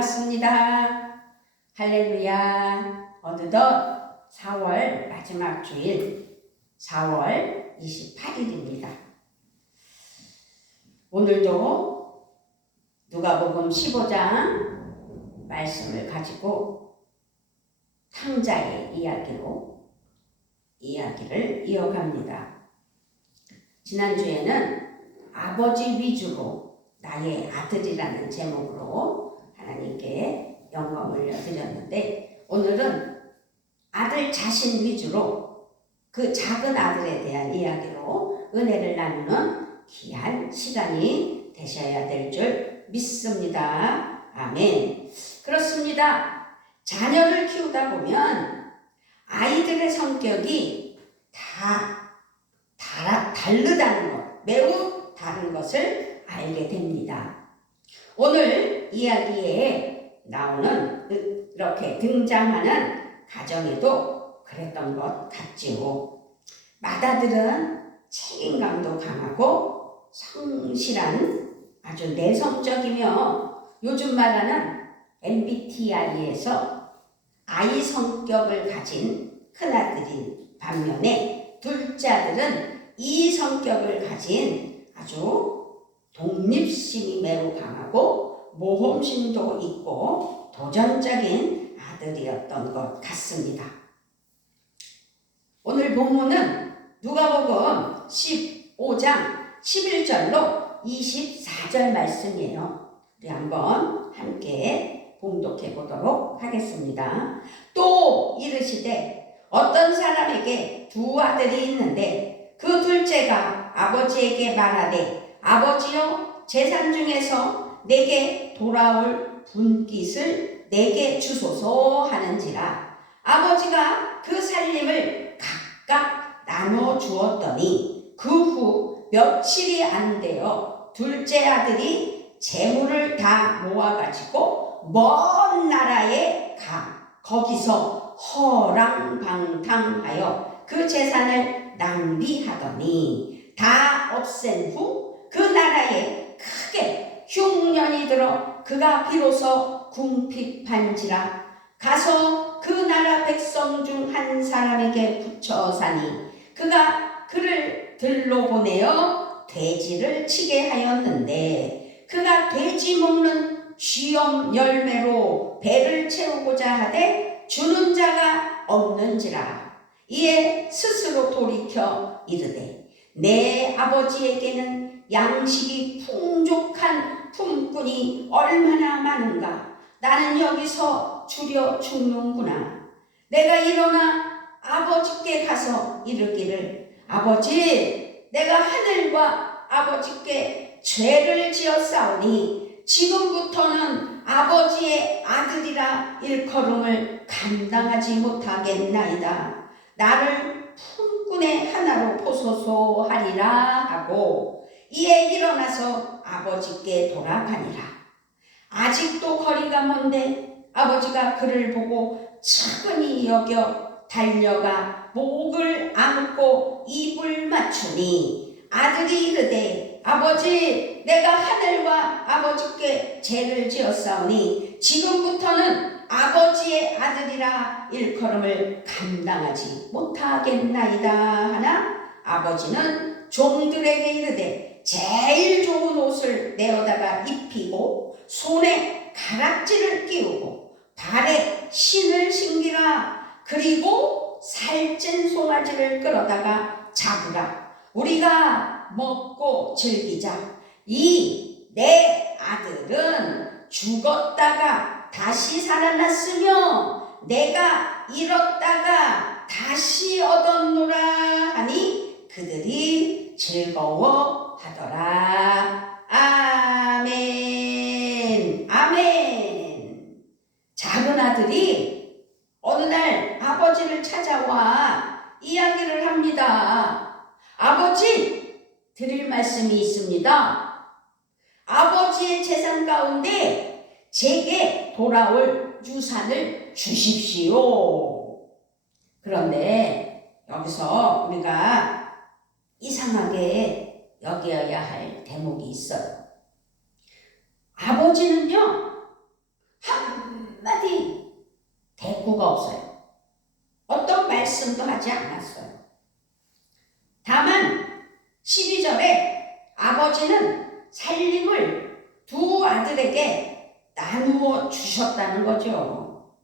반갑습니다. 할렐루야. 어느덧 4월 마지막 주일 4월 28일입니다. 오늘도 누가복음 15장 말씀을 가지고 탕자의 이야기로 이야기를 이어갑니다. 지난주에는 아버지 위주로 나의 아들이라는 제목으로 하나님께 영광을 올려드렸는데, 오늘은 아들 자신 위주로 그 작은 아들에 대한 이야기로 은혜를 나누는 귀한 시간이 되셔야 될 줄 믿습니다. 아멘. 그렇습니다. 자녀를 키우다 보면 아이들의 성격이 다 다르다는 것, 매우 다른 것을 알게 됩니다. 오늘 이야기에 나오는 이렇게 등장하는 가정에도 그랬던 것 같지요. 맏아들은 책임감도 강하고 성실한 아주 내성적이며 요즘 말하는 MBTI에서 I 성격을 가진 큰아들인 반면에 둘째 아들은 E 성격을 가진 아주 독립심이 매우 강하고 모험심도 있고 도전적인 아들이었던 것 같습니다. 오늘 본문은 누가복음 15장 11절로 24절 말씀이에요. 우리 한번 함께 봉독해 보도록 하겠습니다. 또 이르시되 어떤 사람에게 두 아들이 있는데 그 둘째가 아버지에게 말하되 아버지여, 재산 중에서 내게 돌아올 분깃을 내게 주소서 하는지라. 아버지가 그 살림을 각각 나눠 주었더니 그 후 며칠이 안 되어 둘째 아들이 재물을 다 모아가지고 먼 나라에 거기서 허랑방탕하여 그 재산을 낭비하더니 다 없앤 후 그 나라에 크게 흉년이 들어 그가 비로소 궁핍한지라. 가서 그 나라 백성 중 한 사람에게 붙여 사니 그가 그를 들로 보내어 돼지를 치게 하였는데 그가 돼지 먹는 쥐엄 열매로 배를 채우고자 하되 주는 자가 없는지라. 이에 스스로 돌이켜 이르되 내 아버지에게는 양식이 풍족한 품꾼이 얼마나 많은가. 나는 여기서 주려 죽는구나. 내가 일어나 아버지께 가서 이르기를 아버지, 내가 하늘과 아버지께 죄를 지었사오니 지금부터는 아버지의 아들이라 일컬음을 감당하지 못하겠나이다. 나를 품꾼의 하나로 보소서 하리라 하고 이에 일어나서 아버지께 돌아가니라. 아직도 거리가 먼데 아버지가 그를 보고 측은히 여겨 달려가 목을 안고 입을 맞추니 아들이 이르되 아버지, 내가 하늘과 아버지께 죄를 지었사오니 지금부터는 아버지의 아들이라 일컬음을 감당하지 못하겠나이다 하나 아버지는 종들에게 이르되 제일 좋은 옷을 내어다가 입히고 손에 가락지를 끼우고 발에 신을 신기라. 그리고 살찐 송아지를 끌어다가 잡으라. 우리가 먹고 즐기자. 이 내 아들은 죽었다가 다시 살아났으며 내가 잃었다가 다시 얻었노라 하니 그들이 즐거워하더라. 아멘. 아멘. 작은 아들이 어느 날 아버지를 찾아와 이야기를 합니다. 아버지, 드릴 말씀이 있습니다. 아버지의 재산 가운데 제게 돌아올 유산을 주십시오. 그런데 여기서 우리가 이상하게 여겨야 할 대목이 있어요. 아버지는요, 한 대꾸가 없어요. 어떤 말씀도 하지 않았어요. 다만 12절에 아버지는 살림을 두 아들에게 나누어 주셨다는 거죠.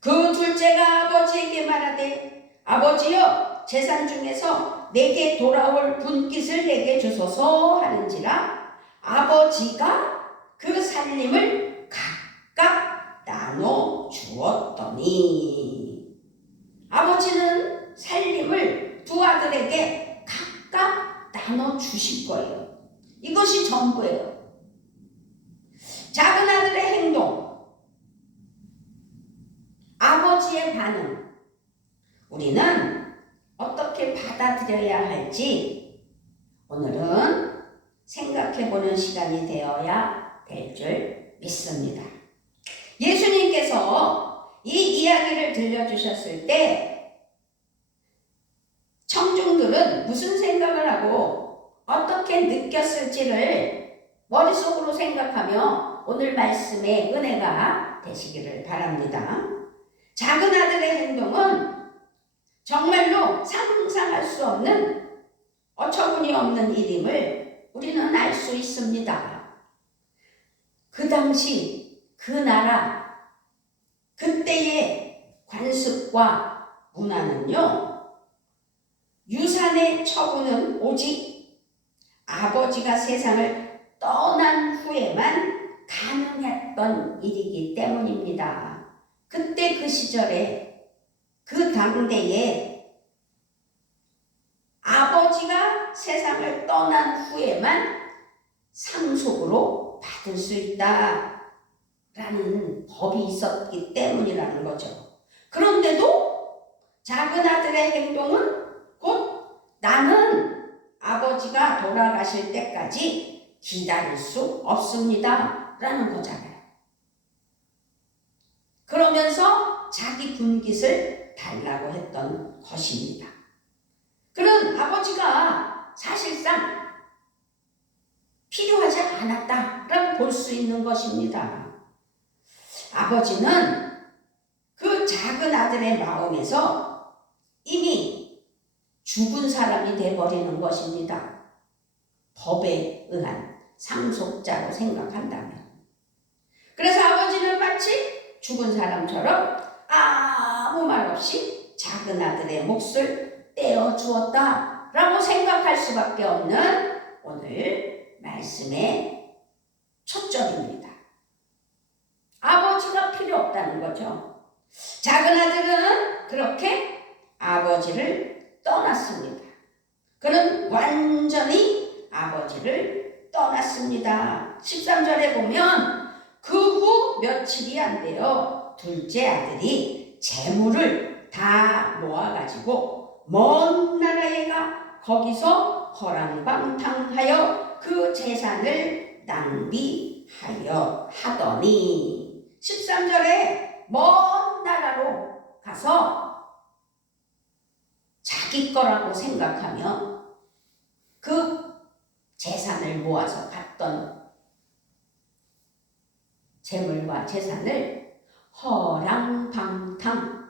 그 둘째가 아버지에게 말하되 아버지여 재산 중에서 내게 돌아올 분깃을 내게 주소서 하는지라 아버지가 그 살림을 각각 나눠 주었더니 아버지는 살림을 두 아들에게 각각 나눠 주실 거예요. 이것이 전부예요. 작은 아들의 행동, 아버지의 반응, 우리는 어떻게 받아들여야 할지 오늘은 생각해보는 시간이 되어야 될 줄 믿습니다. 예수님께서 이 이야기를 들려주셨을 때 청중들은 무슨 생각을 하고 어떻게 느꼈을지를 머릿속으로 생각하며 오늘 말씀의 은혜가 되시기를 바랍니다. 작은 아들의 행동은 정말로 상상할 수 없는 어처구니 없는 일임을 우리는 알 수 있습니다. 그 당시 그 나라 그때의 관습과 문화는요, 유산의 처분은 오직 아버지가 세상을 떠난 후에만 가능했던 일이기 때문입니다. 그때 그 시절에 그 당대에 아버지가 세상을 떠난 후에만 상속으로 받을 수 있다라는 법이 있었기 때문이라는 거죠. 그런데도 작은 아들의 행동은 곧 나는 아버지가 돌아가실 때까지 기다릴 수 없습니다 라는 거잖아요. 그러면서 자기 분깃을 달라고 했던 것입니다. 그런 아버지가 사실상 필요하지 않았다라고 볼 수 있는 것입니다. 아버지는 그 작은 아들의 마음에서 이미 죽은 사람이 되어버리는 것입니다. 법에 의한 상속자로 생각한다면. 그래서 아버지는 마치 죽은 사람처럼 아무 말 없이 작은 아들의 몫을 떼어주었다라고 생각할 수밖에 없는 오늘 말씀의 초점입니다. 아버지가 필요 없다는 거죠. 작은 아들은 그렇게 아버지를 떠났습니다. 그는 완전히 아버지를 떠났습니다. 13절에 보면 그 후 며칠이 안 되어 둘째 아들이 재물을 다 모아가지고 먼 나라에 가 거기서 허랑방탕하여 그 재산을 낭비하여 하더니 13절에 먼 나라로 가서 자기 거라고 생각하며 그 재산을 모아서 갔던 재물과 재산을 허랑방탕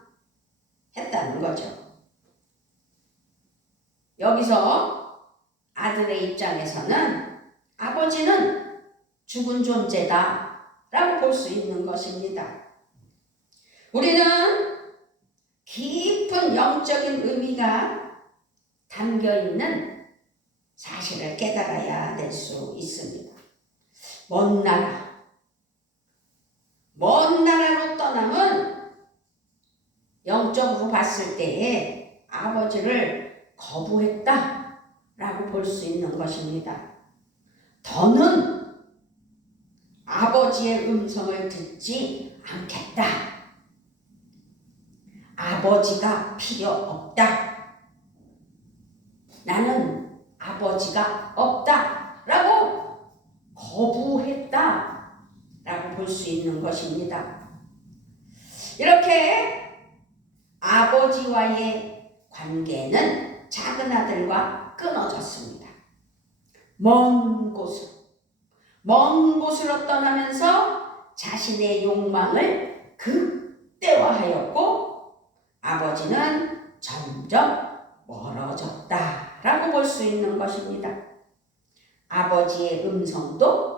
했다는 거죠. 여기서 아들의 입장에서는 아버지는 죽은 존재다 라고 볼 수 있는 것입니다. 우리는 깊은 영적인 의미가 담겨있는 사실을 깨달아야 될 수 있습니다. 먼 나라로 떠남은 영적으로 봤을 때에 아버지를 거부했다라고 볼 수 있는 것입니다. 더는 아버지의 음성을 듣지 않겠다. 아버지가 필요 없다. 나는 아버지가 없다라고 거부했다라고 볼 수 있는 것입니다. 이렇게 아버지와의 관계는 작은 아들과 끊어졌습니다. 먼 곳으로 떠나면서 자신의 욕망을 그때 극대화하였고 아버지는 점점 멀어졌다라고 볼 수 있는 것입니다. 아버지의 음성도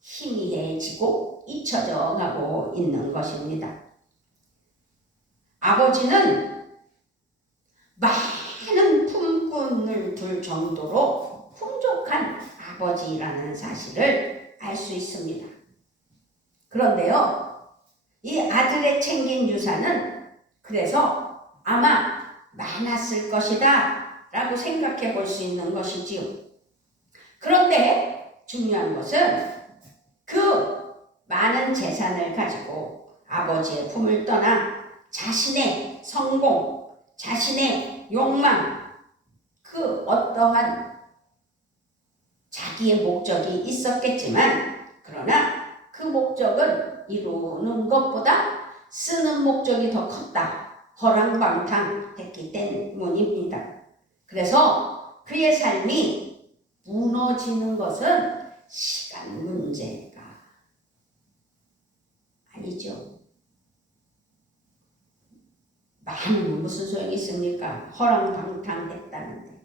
희미해지고 잊혀져 가고 있는 것입니다. 아버지는 많은 품꾼을 둘 정도로 풍족한 아버지라는 사실을 알 수 있습니다. 그런데요, 이 아들의 챙긴 유산은 그래서 아마 많았을 것이다 라고 생각해 볼 수 있는 것이지요. 그런데 중요한 것은 그 많은 재산을 가지고 아버지의 품을 떠나 자신의 성공, 자신의 욕망, 그 어떠한 자기의 목적이 있었겠지만 그러나 그 목적은 이루는 것보다 쓰는 목적이 더 컸다. 허랑방탕했기 때문입니다. 그래서 그의 삶이 무너지는 것은 시간 문제가 아니죠. 많으면 무슨 소용이 있습니까? 허랑방탕했다는데.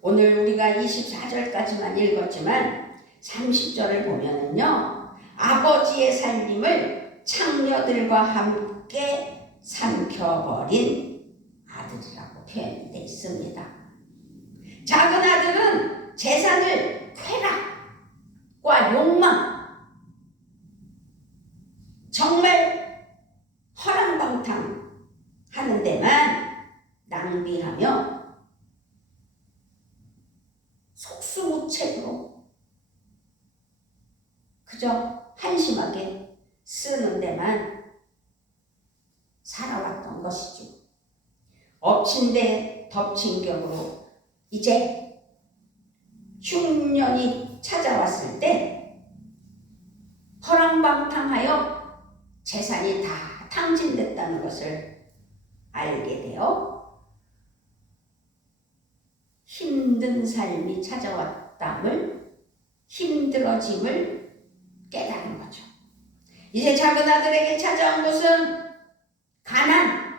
오늘 우리가 24절까지만 읽었지만 30절을 보면은요, 아버지의 살림을 창녀들과 함께 삼켜버린 아들이라고 표현되어 있습니다. 작은 아들은 재산을 쾌락과 욕망, 정말 허랑방탕 하는 데만 낭비하며 속수무책으로 그저 한심하게 쓰는 데만 살아왔던 것이죠. 엎친 데 덮친 격으로 이제 흉년이 찾아왔을 때 허랑방탕하여 재산이 다 탕진됐다는 것을 알게 되어 힘든 삶이 찾아왔담을, 힘들어짐을 깨달은 거죠. 이제 작은 아들에게 찾아온 것은 가난,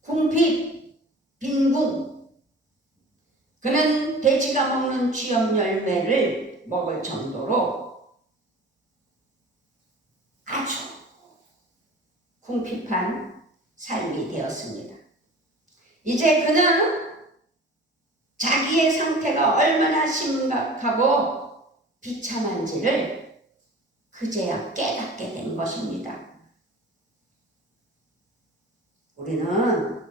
궁핍, 빈궁. 그는 돼지가 먹는 쥐염 열매를 먹을 정도로 아주 궁핍한 삶이 되었습니다. 이제 그는 자기의 상태가 얼마나 심각하고 비참한지를 그제야 깨닫게 된 것입니다. 우리는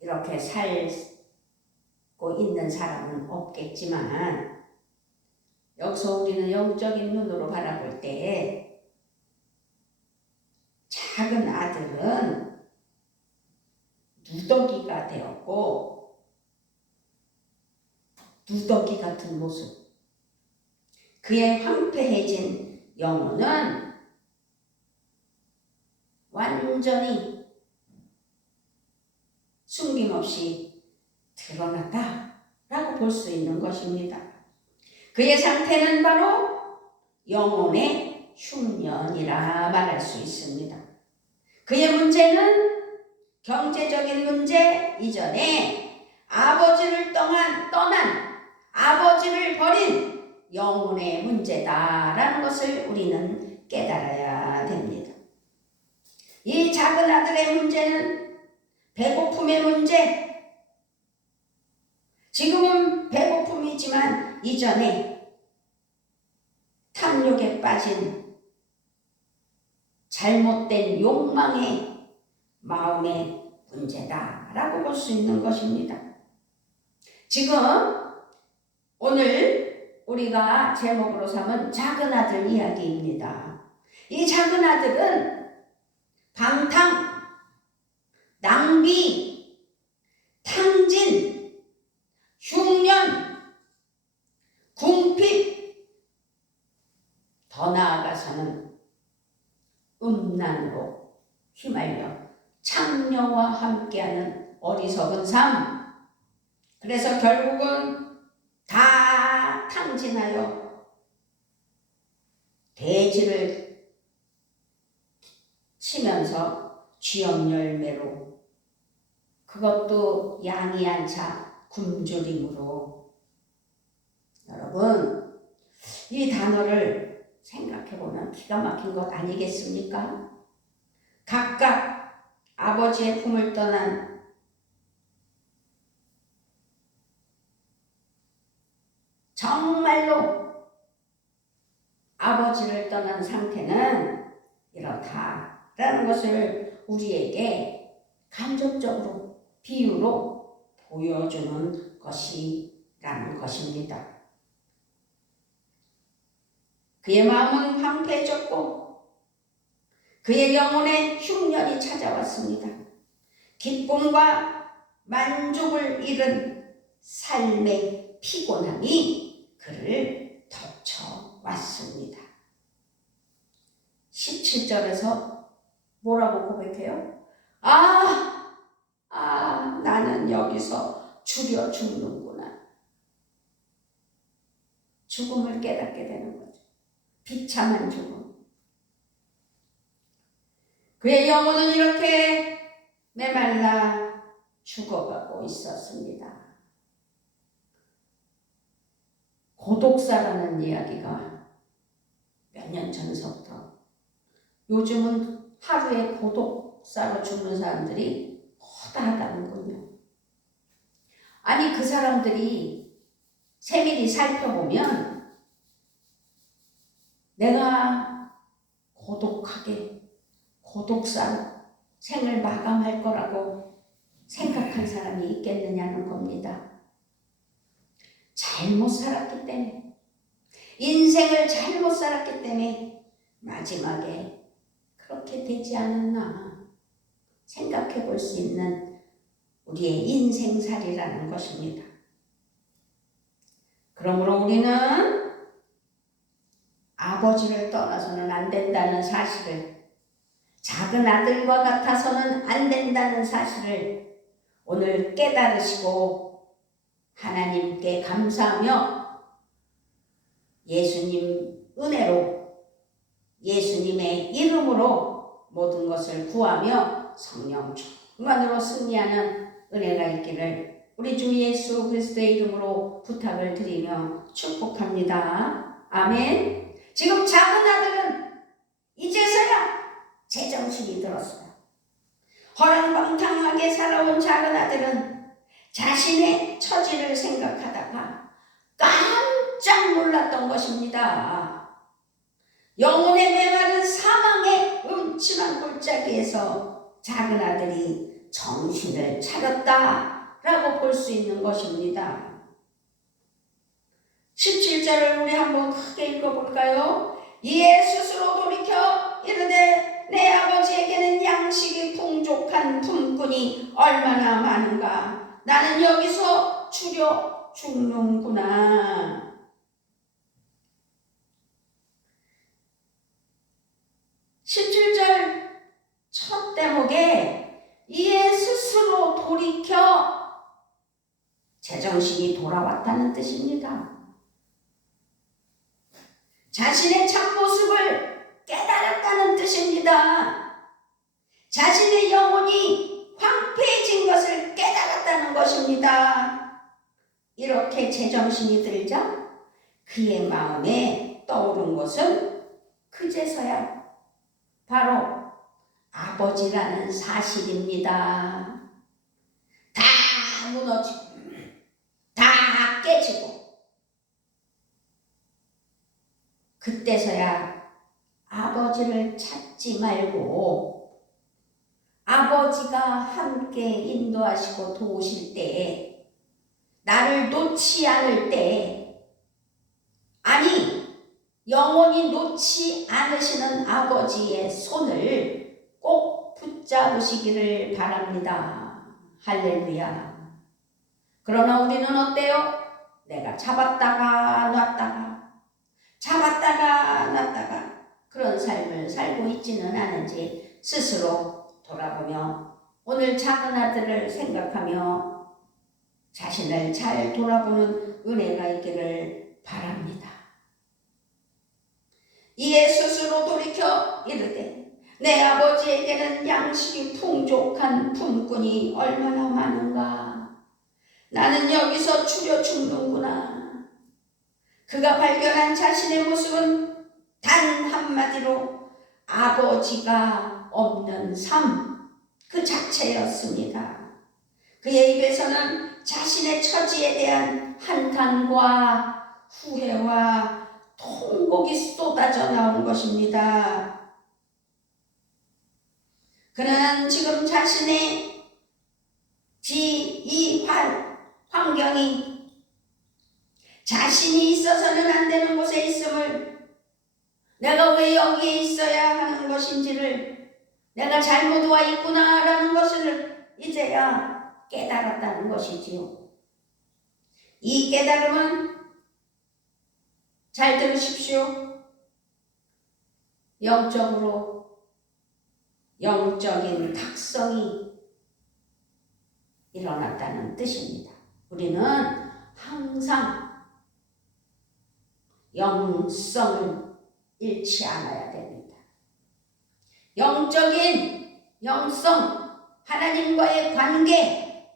이렇게 살고 있는 사람은 없겠지만 여기서 우리는 영적인 눈으로 바라볼 때 작은 아들은 누더기가 되었고 누더기 같은 모습, 그의 황폐해진 영혼은 완전히 숨김없이 드러났다라고 볼 수 있는 것입니다. 그의 상태는 바로 영혼의 흉년이라 말할 수 있습니다. 그의 문제는 경제적인 문제 이전에 아버지를 떠난 아버지를 버린 영혼의 문제다라는 것을 우리는 깨달아야 됩니다. 이 작은 아들의 문제는 배고픔의 문제, 지금은 배고픔이지만 이전에 탐욕에 빠진 잘못된 욕망의 마음의 문제다라고 볼 수 있는 것입니다. 지금 오늘 우리가 제목으로 삼은 작은 아들 이야기입니다. 이 작은 아들은 방탕, 낭비, 탕진, 흉년, 궁핍, 더 나아가서는 음란으로 휘말려 창녀와 함께하는 어리석은 삶, 그래서 결국은 다 탕진하여 돼지를 귀염 열매로, 그것도 양이 안차 굶주림으로. 여러분, 이 단어를 생각해보면 기가 막힌 것 아니겠습니까? 각각 아버지의 품을 떠난 정말로 아버지를 떠난 상태는 이렇다라는 것을 우리에게 간접적으로 비유로 보여주는 것이라는 것입니다. 그의 마음은 황폐해졌고 그의 영혼에 흉년이 찾아왔습니다. 기쁨과 만족을 잃은 삶의 피곤함이 그를 덮쳐왔습니다. 17절에서 뭐라고 고백해요? 나는 여기서 주려 죽는구나. 죽음을 깨닫게 되는 거죠. 비참한 죽음. 그의 영혼은 이렇게 메말라 죽어가고 있었습니다. 고독사라는 이야기가 몇 년 전서부터, 요즘은 하루에 고독사로 죽는 사람들이 허다하다는군요. 아니, 그 사람들이 세밀히 살펴보면 내가 고독하게 고독사로 생을 마감할 거라고 생각한 사람이 있겠느냐는 겁니다. 잘못 살았기 때문에, 인생을 잘못 살았기 때문에 마지막에 그렇게 되지 않았나 생각해 볼 수 있는 우리의 인생살이라는 것입니다. 그러므로 우리는 아버지를 떠나서는 안 된다는 사실을, 작은 아들과 같아서는 안 된다는 사실을 오늘 깨달으시고 하나님께 감사하며 예수님 은혜로, 예수님의 이름으로 모든 것을 구하며 성령 충만으로 승리하는 은혜가 있기를 우리 주 예수 그리스도의 이름으로 부탁을 드리며 축복합니다. 아멘. 지금 작은 아들은 이제서야 제정신이 들었어요. 허랑방탕하게 살아온 작은 아들은 자신의 처지를 생각하다가 깜짝 놀랐던 것입니다. 영혼의 메마른 사망의 음침한 골짜기에서 작은 아들이 정신을 차렸다라고 볼 수 있는 것입니다. 17절을 우리 한번 크게 읽어볼까요? 이에 스스로 돌이켜 이르되 내 아버지에게는 양식이 풍족한 품꾼이 얼마나 많은가. 나는 여기서 주려 죽는구나. 17절 첫 대목에 이에 스스로 돌이켜 제정신이 돌아왔다는 뜻입니다. 자신의 참모습을 깨달았다는 뜻입니다. 자신의 영혼이 황폐해진 것을 깨달았다는 것입니다. 이렇게 제정신이 들자 그의 마음에 떠오른 것은 그제서야 바로 아버지라는 사실입니다. 다 무너지고 다 깨지고 그때서야 아버지를 찾지 말고 아버지가 함께 인도하시고 도우실 때에, 나를 놓지 않을 때에, 아니 영원히 놓지 않으시는 아버지의 손을 꼭 붙잡으시기를 바랍니다. 할렐루야. 그러나 우리는 어때요? 내가 잡았다가 놨다가 그런 삶을 살고 있지는 않은지 스스로 돌아보며 오늘 작은 아들을 생각하며 자신을 잘 돌아보는 은혜가 있기를 바랍니다. 이에 스스로 돌이켜 이르되 내 아버지에게는 양식이 풍족한 품꾼이 얼마나 많은가. 나는 여기서 추려 죽는구나. 그가 발견한 자신의 모습은 단 한마디로 아버지가 없는 삶 그 자체였습니다. 그의 입에서는 자신의 처지에 대한 한탄과 후회와 통곡이 쏟아져 나온 것입니다. 그는 지금 자신의 이 환경이 자신이 있어서는 안 되는 곳에 있음을, 내가 왜 여기에 있어야 하는 것인지를, 내가 잘못 와 있구나라는 것을 이제야 깨달았다는 것이지요. 이 깨달음은, 잘 들으십시오, 영적인 각성이 일어났다는 뜻입니다. 우리는 항상 영성을 잃지 않아야 됩니다. 영적인 영성, 하나님과의 관계,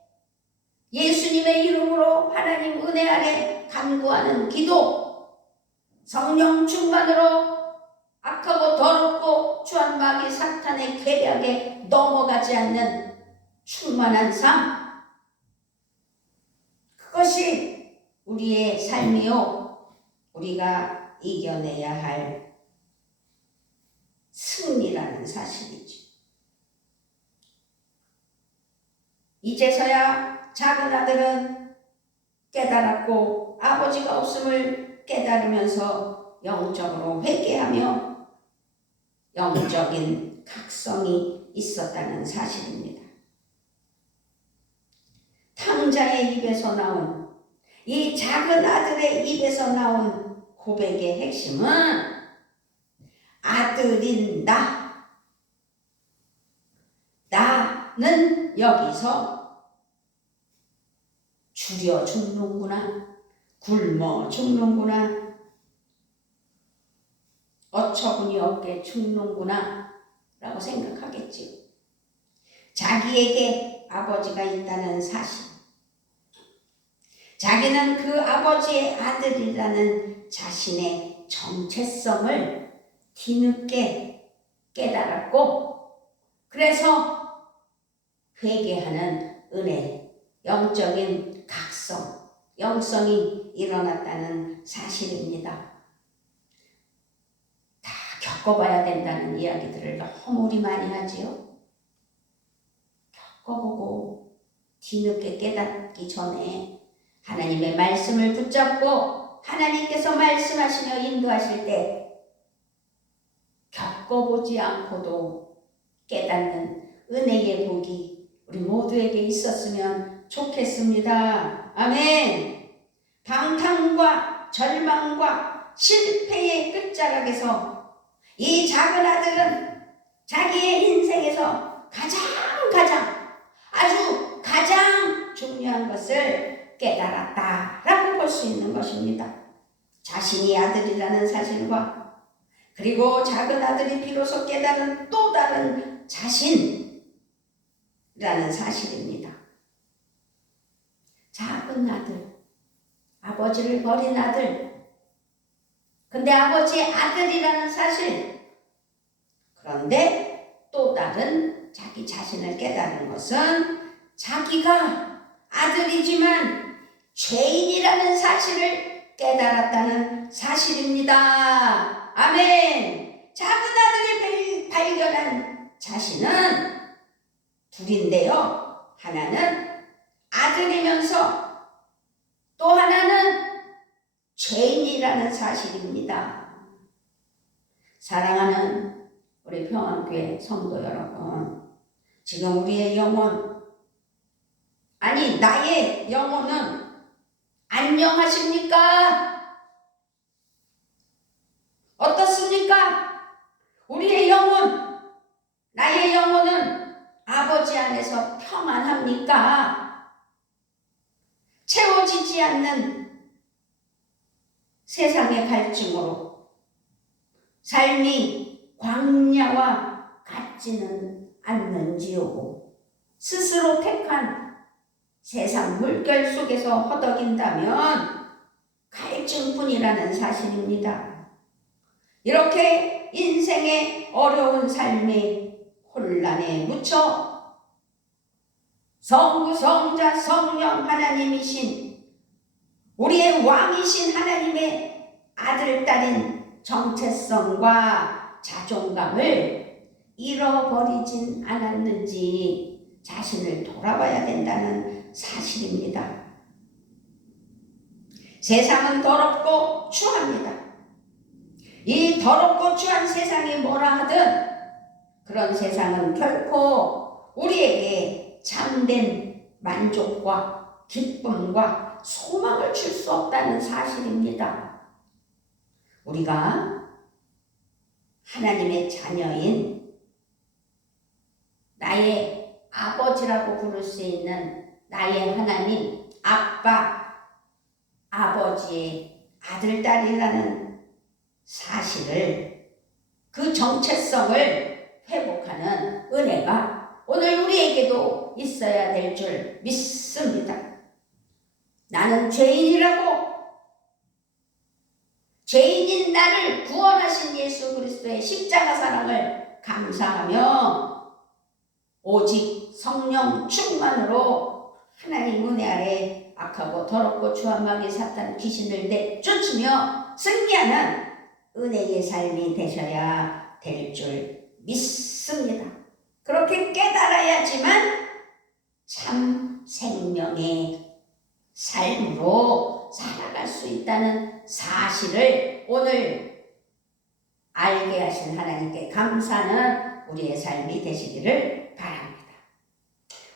예수님의 이름으로 하나님 은혜 아래 간구하는 기도, 성령 충만으로 악하고 더럽고 추한 마귀 사탄의 계략에 넘어가지 않는 충만한 삶, 그것이 우리의 삶이요, 우리가 이겨내야 할 승리라는 사실이죠. 이제서야 작은 아들은 깨달았고 아버지가 없음을 깨달으면서 영적으로 회개하며 영적인 각성이 있었다는 사실입니다. 탕자의 입에서 나온, 이 작은 아들의 입에서 나온 고백의 핵심은 아들인 나는 여기서 줄여 죽는구나, 굶어 죽는구나, 어처구니 없게 죽는구나 라고 생각하겠지요. 자기에게 아버지가 있다는 사실, 자기는 그 아버지의 아들이라는 자신의 정체성을 뒤늦게 깨달았고, 그래서 회개하는 은혜, 영적인 각성, 영성이 일어났다는 사실입니다. 다 겪어봐야 된다는 이야기들을 너무 우리 많이 하지요. 겪어보고 뒤늦게 깨닫기 전에 하나님의 말씀을 붙잡고 하나님께서 말씀하시며 인도하실 때 겪어보지 않고도 깨닫는 은혜의 복이 우리 모두에게 있었으면 좋겠습니다. 아멘. 방탕과 절망과 실패의 끝자락에서 이 작은 아들은 자기의 인생에서 가장 중요한 것을 깨달았다라고 볼 수 있는 것입니다. 자신이 아들이라는 사실과, 그리고 작은 아들이 비로소 깨달은 또 다른 자신이라는 사실입니다. 작은 아들, 아버지를 버린 아들, 근데 아버지의 아들이라는 사실, 그런데 또 다른 자기 자신을 깨달은 것은 자기가 아들이지만 죄인이라는 사실을 깨달았다는 사실입니다. 아멘. 작은 아들이 발견한 자신은 둘인데요. 하나는 아들이면서 또 하나는 죄인이라는 사실입니다. 사랑하는 우리 평안교회 성도 여러분, 지금 우리의 영혼, 아니 나의 영혼은 안녕하십니까? 어떻습니까? 우리의 영혼, 나의 영혼은 아버지 안에서 평안합니까? 채워지지 않는 세상의 갈증으로 삶이 광야와 찾지는 않는지요. 스스로 택한 세상 물결 속에서 허덕인다면 갈증뿐이라는 사실입니다. 이렇게 인생의 어려운 삶의 혼란에 묻혀 성부, 성자, 성령 하나님이신 우리의 왕이신 하나님의 아들, 딸인 정체성과 자존감을 잃어버리진 않았는지 자신을 돌아봐야 된다는 사실입니다. 세상은 더럽고 추합니다. 이 더럽고 추한 세상이 뭐라 하든 그런 세상은 결코 우리에게 참된 만족과 기쁨과 소망을 줄 수 없다는 사실입니다. 우리가 하나님의 자녀인 나의 아버지라고 부를 수 있는 나의 하나님, 아빠, 아버지의 아들, 딸이라는 사실을, 그 정체성을 회복하는 은혜가 오늘 우리에게도 있어야 될 줄 믿습니다. 나는 죄인이라고, 죄인인 나를 구원하신 예수 그리스도의 십자가 사랑을 감사하며 오직 성령 충만으로 하나님 은혜 아래 악하고 더럽고 추한 마귀 사탄 귀신을 내쫓으며 승리하는 은혜의 삶이 되셔야 될 줄 믿습니다. 그렇게 깨달아야지만 참 생명의 삶으로 살아갈 수 있다는 사실을 오늘 알게 하신 하나님께 감사하는 우리의 삶이 되시기를 바랍니다.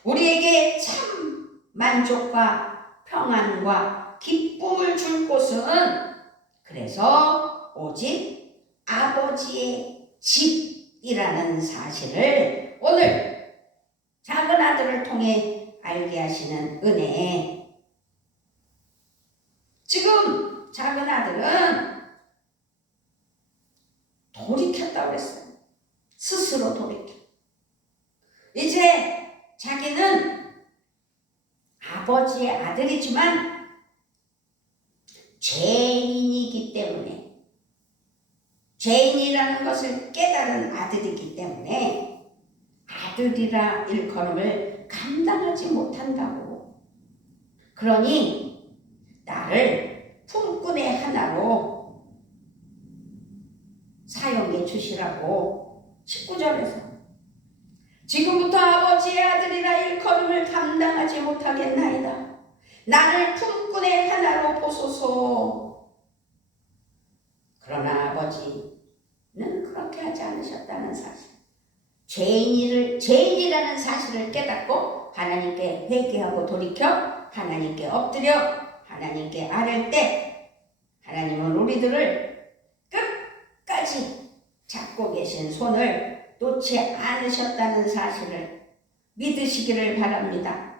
우리에게 참 만족과 평안과 기쁨을 줄 곳은 그래서 오직 아버지의 집이라는 사실을 오늘 작은 아들을 통해 알게 하시는 은혜. 지금 작은 아들은 돌이켰다고 했어요. 스스로 돌이켜. 이제 자기는 아버지의 아들이지만 죄인이기 때문에, 죄인이라는 것을 깨달은 아들이기 때문에 아들이라 일컬음을 감당하지 못한다고. 그러니 나를 품꾼의 하나로 사용해 주시라고 19절에서 지금부터 아버지의 아들이라 일컬음을 감당하지 못하겠나이다. 나를 품꾼의 하나로 보소서. 그러나 아버지는 그렇게 하지 않으셨다는 사실. 죄인이라는 사실을 깨닫고 하나님께 회개하고 돌이켜 하나님께 엎드려 하나님께 아뢰을 때 하나님은 우리들을 끝까지 잡고 계신 손을 놓지 않으셨다는 사실을 믿으시기를 바랍니다.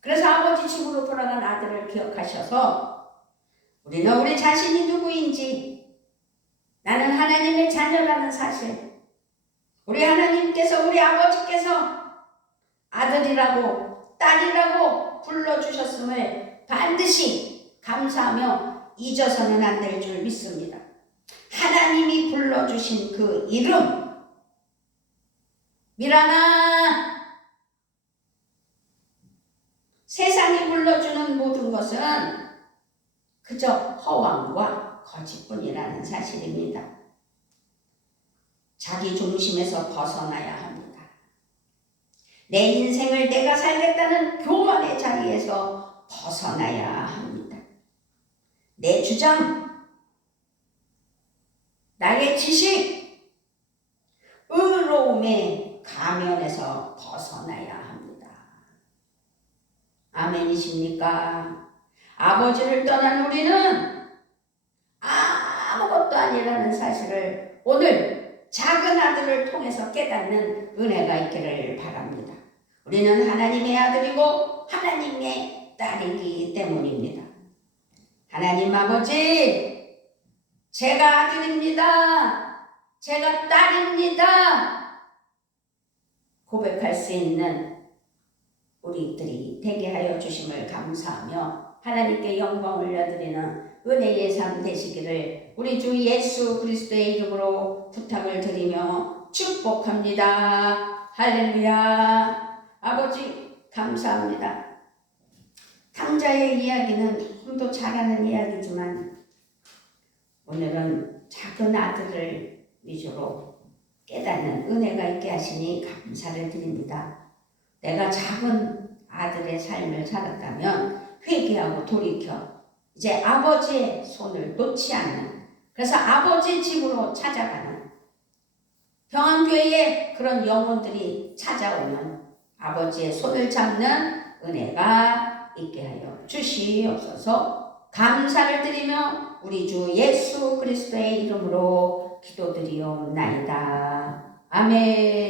그래서 아버지 집으로 돌아간 아들을 기억하셔서 우리는 우리 자신이 누구인지, 나는 하나님의 자녀라는 사실, 우리 하나님께서, 우리 아버지께서 아들이라고 딸이라고 불러주셨음을 반드시 감사하며 잊어서는 안 될 줄 믿습니다. 하나님이 불러주신 그 이름, 미라나, 세상이 불러주는 모든 것은 그저 허황과 거짓뿐이라는 사실입니다. 자기 중심에서 벗어나야 합니다. 내 인생을 내가 살겠다는 교만의 자리에서 벗어나야 합니다. 내 주장, 나의 지식, 의로움의 가면에서 벗어나야 합니다. 아멘이십니까? 아버지를 떠난 우리는 아무것도 아니라는 사실을 오늘 작은 아들을 통해서 깨닫는 은혜가 있기를 바랍니다. 우리는 하나님의 아들이고 하나님의 딸이기 때문입니다. 하나님 아버지, 제가 아들입니다. 제가 딸입니다. 고백할 수 있는 우리들이 되게 하여 주심을 감사하며 하나님께 영광 올려드리는 은혜의 삶 되시기를 우리 주 예수 그리스도의 이름으로 부탁을 드리며 축복합니다. 할렐루야. 아버지 감사합니다. 탕자의 이야기는 좀더 잘하는 이야기지만 오늘은 작은 아들을 위주로 깨닫는 은혜가 있게 하시니 감사를 드립니다. 내가 작은 아들의 삶을 살았다면 회개하고 돌이켜 이제 아버지의 손을 놓지 않는, 그래서 아버지 집으로 찾아가는 평안교회에 그런 영혼들이 찾아오면 아버지의 손을 잡는 은혜가 있게 하여 주시옵소서. 감사를 드리며 우리 주 예수 그리스도의 이름으로 기도드리옵나이다. 아멘.